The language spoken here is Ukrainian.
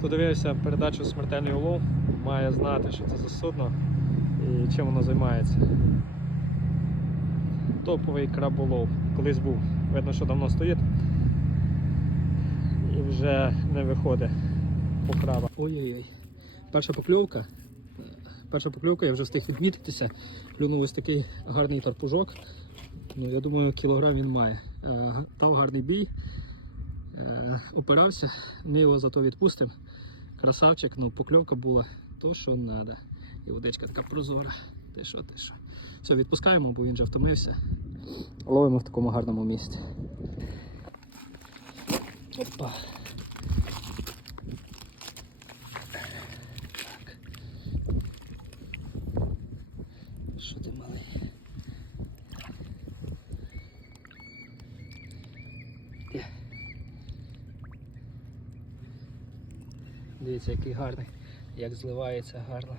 подивився передачу Смертельний улов, має знати, що це за судно і чим воно займається. Топовий краболов. Колись був. Видно, що давно стоїть. І вже не виходить по краба. Ой-ой-ой. Перша покльовка. Перша покльовка, я вже встиг відмітитися. Клюнув ось такий гарний тарпужок. Ну, я думаю, кілограм він має. Е, Дав гарний бій. Е, Опирався, ми його зато відпустимо. Красавчик, ну покльовка була то, що треба. І водичка така прозора. Ти що, ти що. Все, відпускаємо, бо він вже втомився. Ловимо в такому гарному місці. Опа. Так. Що ти малий? Дивіться, який гарний, як зливається гарно.